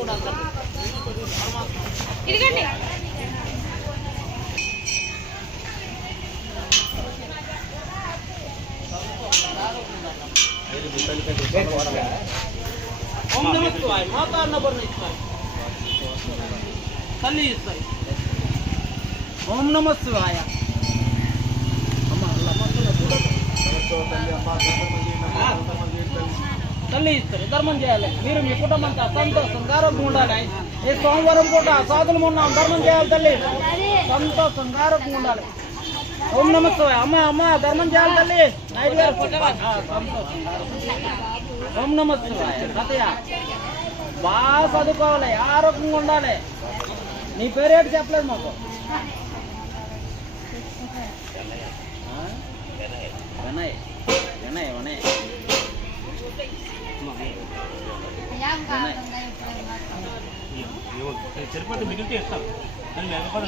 చూడాలి. ఇదిగండి ఓం నమః శివాయ. మాతా అన్నపూర్ణ ఇస్తారు, తల్లి ఇస్తారు. ఓం నమః శివాయ. తల్లి ఇస్తారు, ధర్మం చేయాలి. మీరు మీ కుటుంబంతో సంతోషంగా ఆరోగ్యం ఉండాలి. ఈ సోమవారం పూట సాధులు ఉన్నాం, ధర్మం చేయాలి తల్లి. సంతోషంగా ఆరోగ్యం ఉండాలి. ఓం నమః శివాయ. అమ్మ ధర్మం చేయాలి తల్లి. నాయుడు గారు ఓం నమః శివాయ. సతయ బాగా చదువుకోవాలి, ఆరోగ్యంగా ఉండాలి. నీ పేరేంటి చెప్పలేదు మాకు. వినయ్ వినయ్ వినయ్ సరిపోతే మిగిలితే ఇస్తాం. లేకపోతే